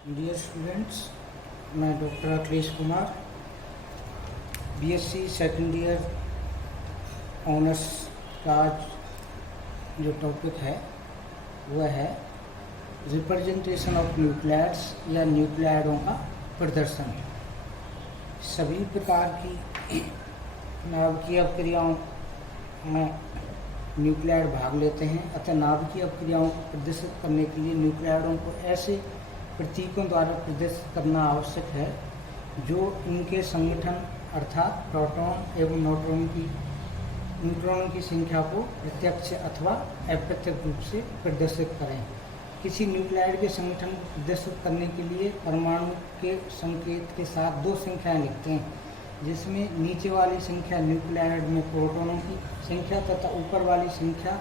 Dear students, मैं doctor Akhilesh Kumar BSc second year honours का आज जो टॉपिक है वह है रिप्रेजेंटेशन ऑफ न्यूक्लियाइड्स या न्यूक्लियाइडों का प्रदर्शन। सभी प्रकार की नाभिकीय अपक्रियाओं में न्यूक्लियाइड भाग लेते हैं, अतः नाभिकीय अपक्रियाओं को प्रदर्शित करने के लिए न्यूक्लियाइडों को ऐसे प्रतीकों द्वारा प्रदर्शित करना आवश्यक है जो इनके संगठन अर्थात प्रोटॉन एवं न्यूट्रॉनों की संख्या को प्रत्यक्ष अथवा अप्रत्यक्ष रूप से प्रदर्शित करें। किसी न्यूक्लियाइड के संगठन को प्रदर्शित करने के लिए परमाणु के संकेत के साथ दो संख्याएं लिखते हैं, जिसमें नीचे वाली संख्या न्यूक्लियाइड में प्रोटॉनों की संख्या तथा ऊपर वाली संख्या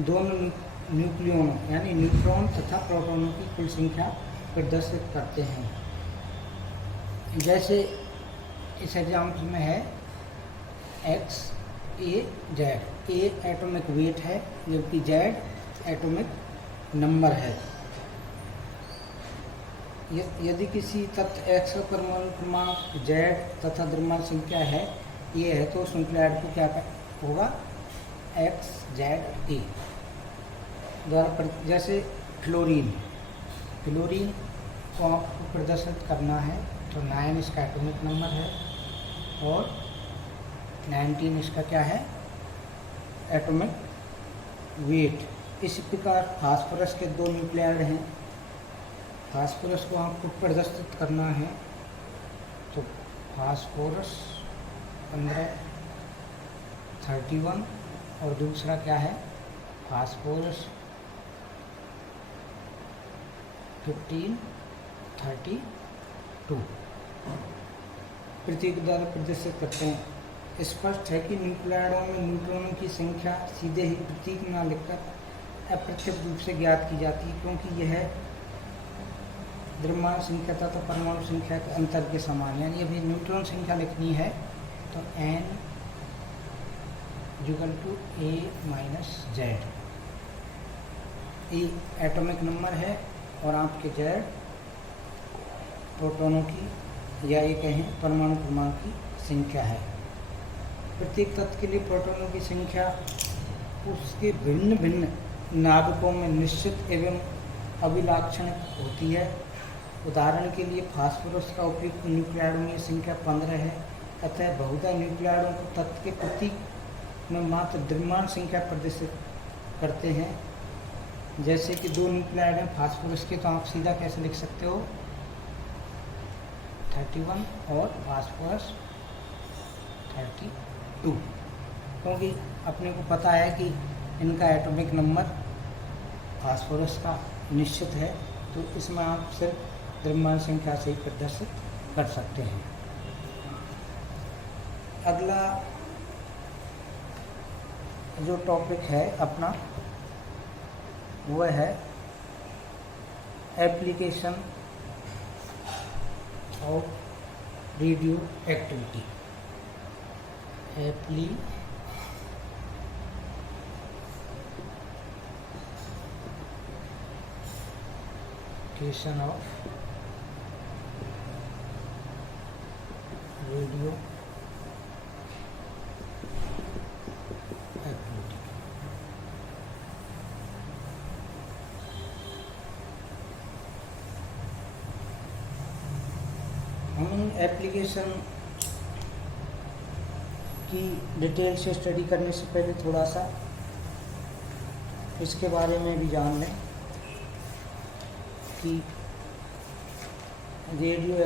दोनों न्यूक्लियोनों यानी न्यूट्रॉन तथा प्रोटॉनों की कुल संख्या प्रदर्शित करते हैं। जैसे इस एग्जाम्पल में है एक्स ए जेड। ए एटॉमिक वेट है जबकि जेड एटॉमिक नंबर है। यदि किसी तत्व एक्स का परमाणु क्रमांक जेड तथा द्रव्यमान संख्या है ए है तो उस न्यूक्लियाइड को क्या होगा, एक्स जेड ए द्वारा। जैसे फ्लोरीन को आपको प्रदर्शित करना है तो 9 इसका एटॉमिक नंबर है और 19 इसका क्या है, एटॉमिक वेट। इसी प्रकार फास्फोरस के दो न्यूक्लियाइड हैं। फास्फोरस को आपको प्रदर्शित करना है तो फास्फोरस 1531 और दूसरा क्या है, फास्फोरस 1532 प्रतीक द्वारा प्रदर्शित करते हैं। स्पष्ट है कि न्यूक्लियाइडों में न्यूट्रॉनों की संख्या सीधे ही प्रतीक न लिखकर अप्रत्यक्ष रूप से ज्ञात की जाती है, क्योंकि यह द्रव्यमान संख्या तथा परमाणु संख्या के अंतर के समान। यानी अभी न्यूट्रॉन संख्या लिखनी है तो n = a - z। A atomic number है और आपके जेड प्रोटॉनों की या ये कहें परमाणु क्रमांक की संख्या है। प्रत्येक तत्व के लिए प्रोटॉनों की संख्या उसके भिन्न भिन्न नाभिकों में निश्चित एवं अभिलाक्षणिक होती है। उदाहरण के लिए फास्फोरस का उपयुक्त न्यूक्लियाइडों में संख्या 15 है, अतः बहुधा न्यूक्लियाइडों को तत्व के प्रतीक में मात्र द्रव्यमान संख्या प्रदर्शित करते हैं। जैसे कि दो न्यूक्लियाइड हैं फास्फोरस के, तो आप सीधा कैसे लिख सकते हो 31 और फास्फोरस 32, क्योंकि अपने को पता है कि इनका एटॉमिक नंबर फास्फोरस का निश्चित है, तो इसमें आप सिर्फ द्रव्यमान संख्या से ही प्रदर्शित कर सकते हैं। अगला जो टॉपिक है अपना वह है application of radio activity. Application of radio activity. हम एप्लीकेशन की डिटेल से स्टडी करने से पहले थोड़ा सा इसके बारे में भी जान लें कि रेडियो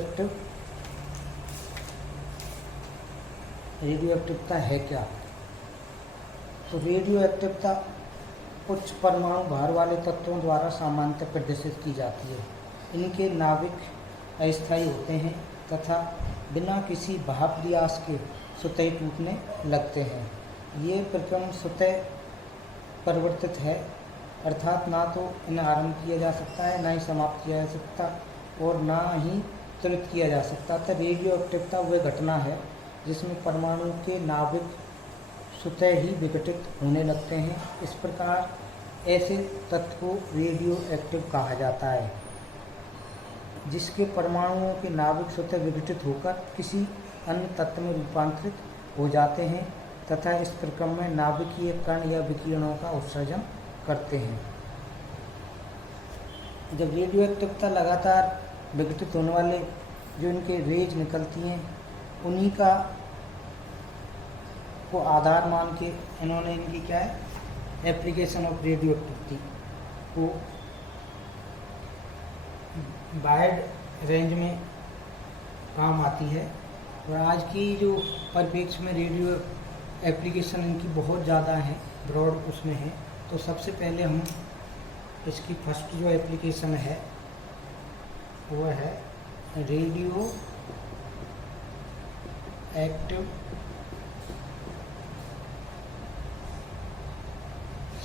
एक्टिवता है क्या। तो रेडियो एक्टिवता उच्च परमाणु भार वाले तत्वों द्वारा सामान्यतः प्रदर्शित की जाती है। इनके नाभिक अस्थायी होते हैं तथा बिना किसी भाप प्रयास के स्वतः टूटने लगते हैं। ये प्रक्रम स्वतः परिवर्तित है, अर्थात ना तो इन्हें आरंभ किया जा सकता है, ना ही समाप्त किया जा सकता और ना ही त्वरित किया जा सकता। तो रेडियो एक्टिवता वह घटना है जिसमें परमाणु के नाभिक स्वतः ही विघटित होने लगते हैं। इस प्रकार ऐसे तत्व को रेडियो एक्टिव कहा जाता है। जिसके परमाणुओं के नाभिक स्वतः विघटित होकर किसी अन्य तत्व में रूपांतरित हो जाते हैं तथा इस प्रक्रम में नाभिकीय कण या विकिरणों का उत्सर्जन करते हैं। जब रेडियो एक्टिवता लगातार विघटित होने वाले जो इनके रेज निकलती हैं उन्हीं का को आधार मान के इन्होंने इनकी क्या है एप्लीकेशन ऑफ रेडियो एक्टिविटी को वाइड रेंज में काम आती है। और आज की जो परिप्रेक्ष्य में रेडियो एप्लीकेशन इनकी बहुत ज़्यादा है, ब्रॉड उसमें है। तो सबसे पहले हम इसकी फर्स्ट जो एप्लीकेशन है वो है रेडियो एक्टिव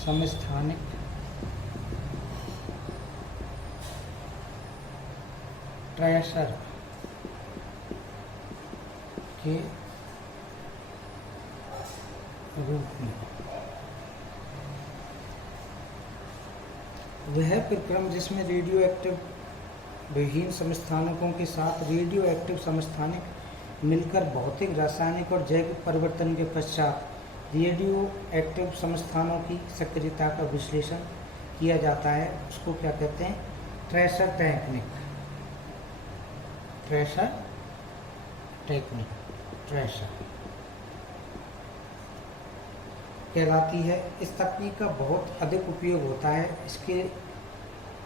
समस्थानिक ट्रेसर के रूप में। वह प्रक्रम जिसमें रेडियो एक्टिव विहीन समस्थानिकों के साथ रेडियो एक्टिव समस्थानिक मिलकर भौतिक, रासायनिक और जैविक परिवर्तन के पश्चात रेडियो एक्टिव समस्थानों की सक्रियता का विश्लेषण किया जाता है, उसको क्या कहते हैं tracer technique. Tracer technique tracer कहलाती है। इस तकनीक का बहुत अधिक उपयोग होता है। इसके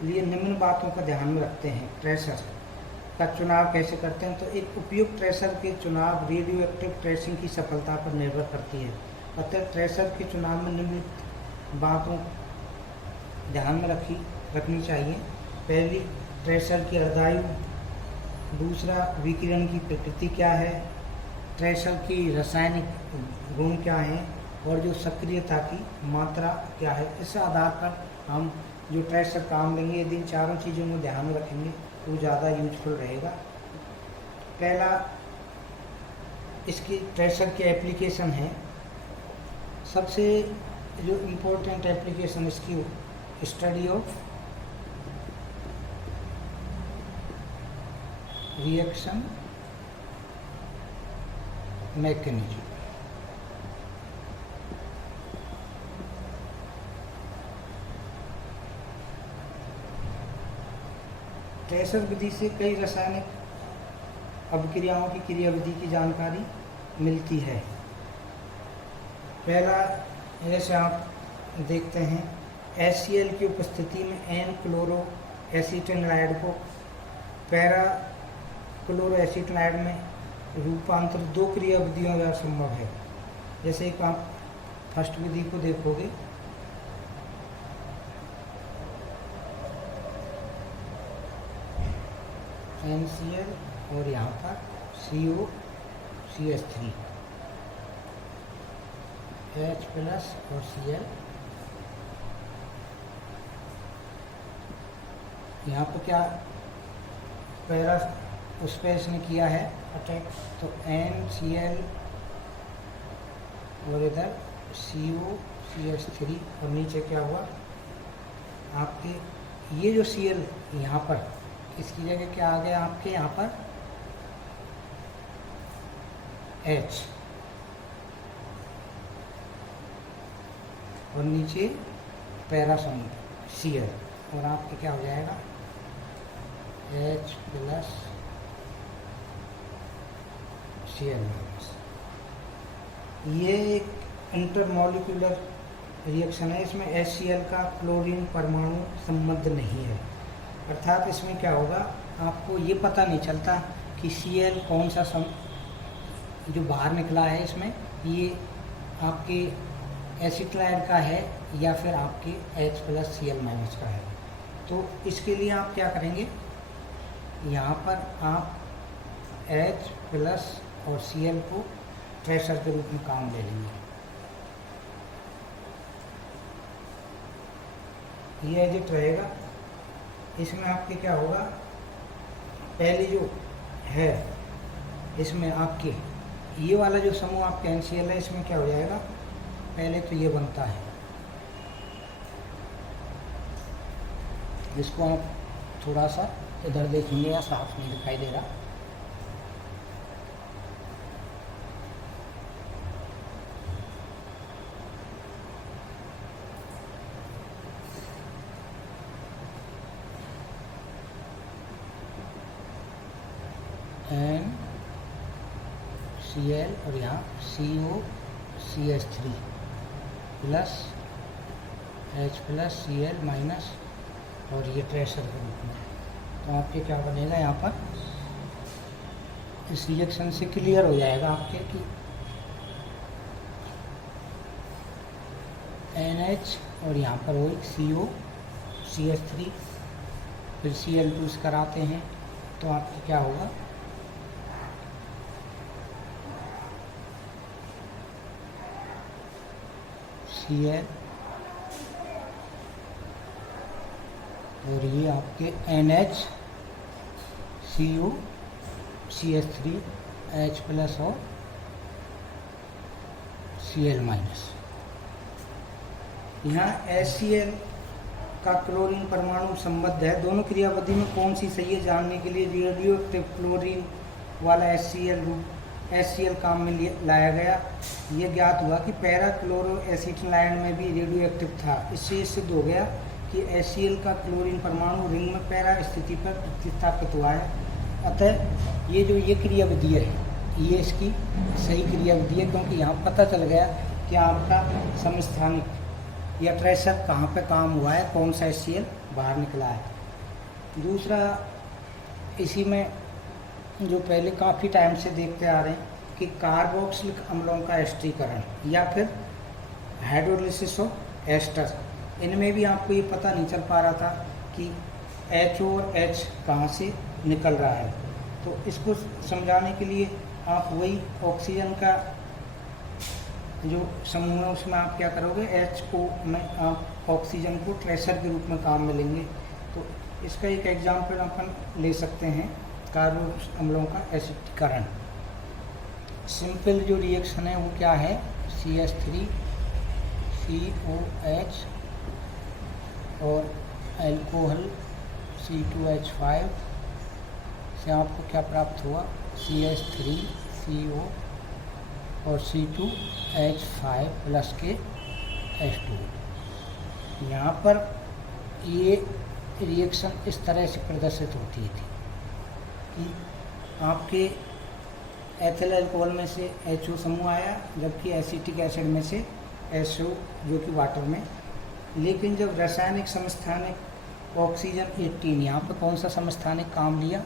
लिए निम्न बातों का ध्यान में रखते हैं। ट्रेसर का चुनाव कैसे करते हैं, तो एक उपयुक्त ट्रेसर के चुनाव रेडियो एक्टिव ट्रेसिंग की सफलता पर निर्भर करती है। अतः ट्रेसर के चुनाव में निम्नलिखित बातों ध्यान में रखनी चाहिए। पहली, ट्रेसर की अर्धायु। दूसरा, विकिरण की प्रकृति क्या है। ट्रेसर की रासायनिक गुण क्या हैं और जो सक्रियता की मात्रा क्या है। इस आधार पर हम जो ट्रेसर काम लेंगे, यदि इन चारों चीज़ों को ध्यान में रखेंगे तो ज़्यादा यूजफुल रहेगा। पहला, इसकी ट्रेसर की एप्लीकेशन है। सबसे जो इम्पोर्टेंट एप्लीकेशन इसकी study of reaction mechanism. Tracer विधि से कई रासायनिक अभिक्रियाओं की क्रियाविधि की जानकारी मिलती है। पहला, जैसे आप देखते हैं HCl की उपस्थिति में N क्लोरो एसीटेनाइड को पैरा क्लोरो एसीटेनाइड में रूपांतर दो क्रियाविधियों द्वारा संभव है। जैसे एक आप फर्स्ट विधि को देखोगे, NCl और यहाँ पर COCH3 H प्लस और Cl। यहाँ पर क्या पैरा उस पर इसने किया है अटैक, तो NCl और इधर COCH3 और नीचे क्या हुआ आपके ये जो Cl यहाँ पर इसकी जगह क्या आ गया आपके यहाँ पर H और नीचे पैरा Cl और आपके क्या हो जाएगा H प्लस Cl माइनस। ये एक इंटरमॉलिक्यूलर रिएक्शन है। इसमें HCl का क्लोरीन परमाणु संबद्ध नहीं है। अर्थात इसमें क्या होगा, आपको ये पता नहीं चलता कि Cl कौन सा जो बाहर निकला है इसमें ये आपके एसीटाइड का है या फिर आपके H प्लस Cl माइनस का है। तो इसके लिए आप क्या करेंगे, यहाँ पर आप H प्लस और Cl को ट्रेसर के रूप में काम ले लेंगे। ये एजिट रहेगा। इसमें आपके क्या होगा, पहले जो है इसमें आपके ये वाला जो समूह आपका NCl है, इसमें क्या हो जाएगा, पहले तो ये बनता है, जिसको आप थोड़ा सा इधर देखेंगे या साफ नहीं दिखाई दे रहा। NCl और यहाँ COCH3 प्लस H+Cl माइनस और ये ट्रेसर के रूप में। तो आपके क्या बनेगा यहाँ पर, इस रिएक्शन से क्लियर हो जाएगा आपके कि NH और यहाँ पर वही COCH3 फिर Cl2 कराते हैं तो आपके क्या होगा, Cl और ये आपके NH COCH3 H+ और Cl माइनस। यहाँ HCl का क्लोरीन परमाणु संबद्ध है। दोनों क्रियाविधि में कौन सी सही है जानने के लिए रेडियो एक्टिव क्लोरीन वाला HCl काम में लाया गया। ये ज्ञात हुआ कि पैरा क्लोरो एसिटिलाइड में भी रेडियो एक्टिव था। इससे सिद्ध हो गया कि HCl का क्लोरीन परमाणु रिंग में पैरा स्थिति पर प्रतिस्थापित हुआ है। अतः ये क्रियाविधि है, ये इसकी सही क्रियाविधि है, क्योंकि यहाँ पता चल गया कि आपका समस्थानिक या ट्रेसर कहाँ पे काम हुआ है, कौन सा HCl बाहर निकला है। दूसरा, इसी में जो पहले काफ़ी टाइम से देखते आ रहे हैं कि कार्बोक्सिलिक अम्लों का एस्टरीकरण या फिर हाइड्रोलिसिस ऑफ एस्टर, इनमें भी आपको ये पता नहीं चल पा रहा था कि H और H कहाँ से निकल रहा है। तो इसको समझाने के लिए आप वही ऑक्सीजन का जो समूह है उसमें आप क्या करोगे, HO में आप ऑक्सीजन को ट्रेसर के रूप में काम में लेंगे। तो इसका एक एग्जाम्पल अपन ले सकते हैं, कार्बोक्सिलिक अम्लों का एसिडीकरण। सिंपल जो रिएक्शन है वो क्या है, CH3 COH और अल्कोहल C2H5 से आपको क्या प्राप्त हुआ, CH3CO और C2H5 प्लस के H2। यहाँ पर ये रिएक्शन इस तरह से प्रदर्शित होती थी कि आपके एथिल अल्कोहल में से HO समूह आया, जबकि एसिटिक एसिड में से SO जो कि वाटर में। लेकिन जब रासायनिक समस्थानिक ऑक्सीजन 18, यहाँ पर कौन सा समस्थानिक काम लिया,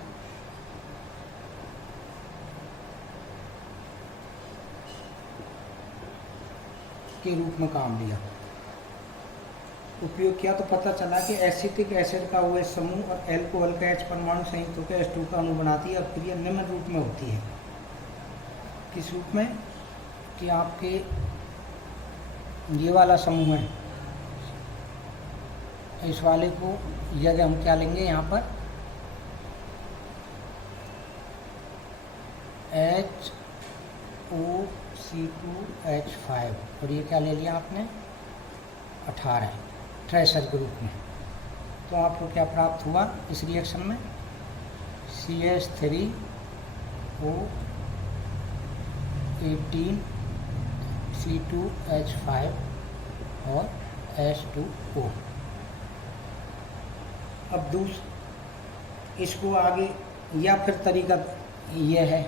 के रूप में काम लिया, उपयोग किया, तो पता चला कि एसिटिक एसिड का OH समूह और अल्कोहल का H परमाणु संयुक्त होकर H2 का अणु बनाती है। अब क्रिया निम्न रूप में होती है। किस रूप में, कि आपके ये वाला समूह है, इस वाले को जगह हम क्या लेंगे यहाँ पर, HOC2H5 और ये क्या ले लिया आपने, 18 ट्रेसर के रूप में। तो आपको क्या प्राप्त हुआ इस रिएक्शन में, CH3O18 C2H5 और H2O। अब इसको आगे या फिर तरीका ये है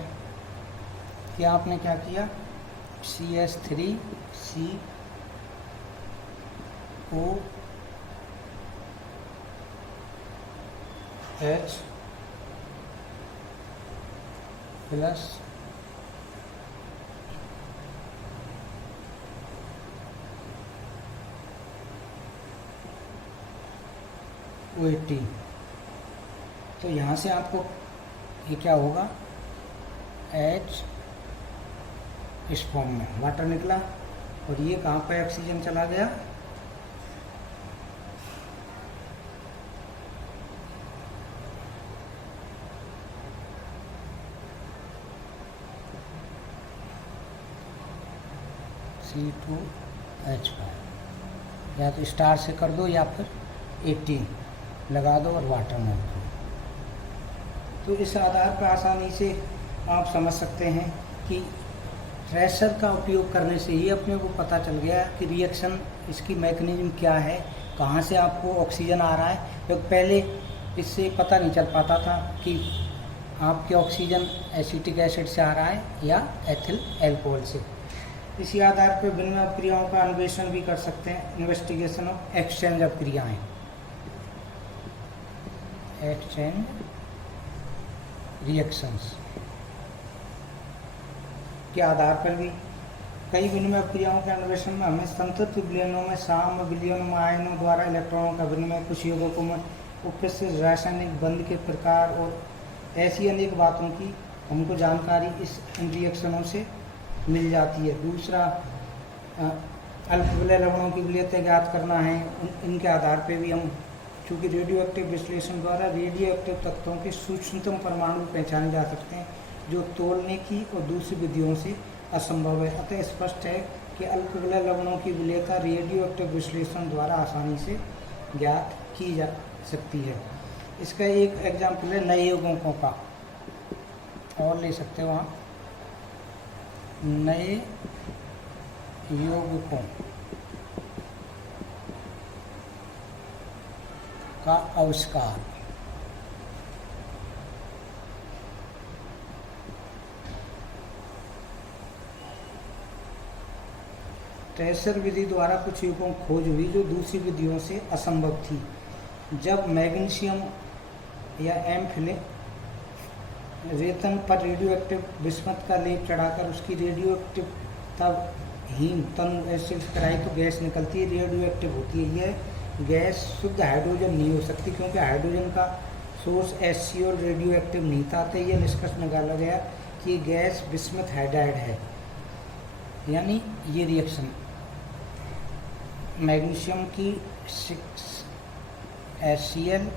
कि आपने क्या किया, CH3CO H प्लस O18। तो यहाँ से आपको ये क्या होगा, H इस फॉर्म में वाटर निकला और ये कहाँ पे ऑक्सीजन चला गया, C2H5। या तो स्टार से कर दो या फिर 18 लगा दो और वाटर में रखो। तो इस आधार पर आसानी से आप समझ सकते हैं कि ट्रेसर का उपयोग करने से ही अपने को पता चल गया कि रिएक्शन इसकी मैकेनिज्म क्या है, कहाँ से आपको ऑक्सीजन आ रहा है। क्योंकि पहले इससे पता नहीं चल पाता था कि आपके ऑक्सीजन एसिटिक एसिड से आ रहा है या एथिल अल्कोहल से। इसी आधार पर विनिमय क्रियाओं का अन्वेषण भी कर सकते हैं। इन्वेस्टिगेशन ऑफ एक्सचेंज ऑफ क्रियाएँ, एक्सचेंज रिएक्शंस के आधार पर भी कई विनिमय क्रियाओं के अन्वेषण में हमें संतृप्त विलयनों में साम्य विलयनों में आयनों द्वारा इलेक्ट्रॉनों का विनिमय, कुछ यौगिकों में उपस्थित रासायनिक बंध के प्रकार और ऐसी अनेक बातों की हमको जानकारी इन रिएक्शनों से मिल जाती है। दूसरा, अल्प विलय लवणों की विलयता ज्ञात करना है। इनके आधार पर भी हम, चूँकि रेडियो एक्टिव विश्लेषण द्वारा रेडियो एक्टिव तत्वों के सूक्ष्मतम परमाणु पहचाने जा सकते हैं जो तोलने की और दूसरी विधियों से असंभव है। अतः स्पष्ट है कि अल्प विलय लवणों की विलयता रेडियो एक्टिव विश्लेषण द्वारा आसानी से ज्ञात की जा सकती है। इसका एक एग्जाम्पल है नए यौगिकों का, और ले सकते हो आप नए यौगिकों का आविष्कार। ट्रेसर विधि द्वारा कुछ यौगिकों की खोज हुई जो दूसरी विधियों से असंभव थी। जब मैग्नीशियम या एमफिलिन रेतन पर रेडियो एक्टिव विस्मत का लेप चढ़ाकर उसकी रेडियो एक्टिव तब हीन तनु एसिड कराई तो गैस निकलती है, रेडियो एक्टिव होती है। यह गैस शुद्ध हाइड्रोजन नहीं हो सकती क्योंकि हाइड्रोजन का सोर्स HCl रेडियो एक्टिव नहीं था। तो यह निष्कर्ष निकाला गया कि गैस विस्मत हाइड्राइड है। यानी ये रिएक्शन मैग्नीशियम की 6HCl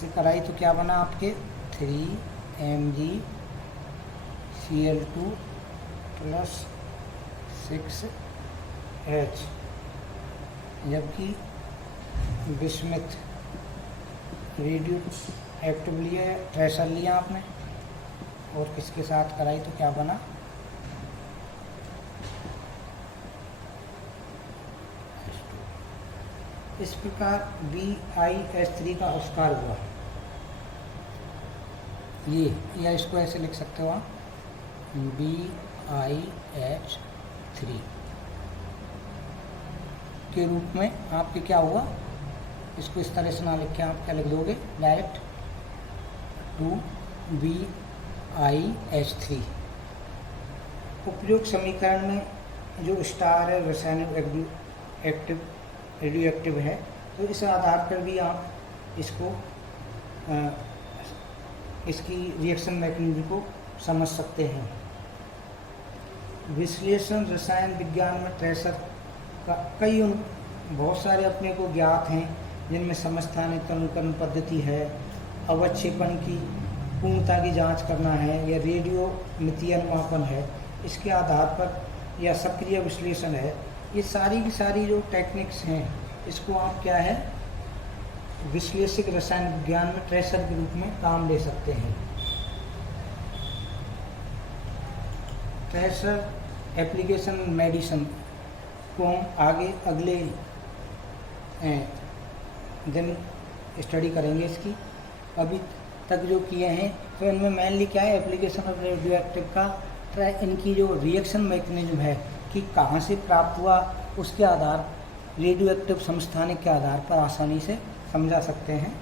से कराई तो क्या बना आपके 3MgCl2 + 6H, जबकि विस्मित रेडियो एक्टिव लिया, ट्रेसर लिया आपने और किसके साथ कराई तो क्या बना इस प्रकार BiH3 का आविष्कार हुआ। ये या इसको ऐसे लिख सकते हो आप BiH3 के रूप में आपके क्या हुआ। इसको इस तरह से ना लिख के आप क्या लिख दोगे डायरेक्ट 2BiH3। उपयुक्त समीकरण में जो स्टार है रासायनिक एक्टिव रेडियो एक्टिव है, तो इस आधार पर भी आप इसको इसकी रिएक्शन मैकेनिज्म को समझ सकते हैं। विश्लेषण रसायन विज्ञान में ट्रेसर का बहुत सारे अपने को ज्ञात हैं, जिनमें समस्थानिक तनुकरण पद्धति है, अवक्षेपण की पूर्णता की जांच करना है, या रेडियो मितीय अनुमापन है। इसके आधार पर या सक्रिय विश्लेषण है। ये सारी की सारी जो टेक्निक्स हैं, इसको आप क्या है विश्लेषक रसायन विज्ञान में ट्रेसर के रूप में काम ले सकते हैं। ट्रेसर एप्लीकेशन मेडिसिन को हम आगे अगले दिन स्टडी करेंगे इसकी। अभी तक जो किए हैं तो इनमें मेनली क्या है एप्लीकेशन ऑफ रेडियो एक्टिव का इनकी जो रिएक्शन मैकेनिज्म है कि कहाँ से प्राप्त हुआ, उसके आधार रेडियो एक्टिव समस्थानिक के आधार पर आसानी से समझा सकते हैं।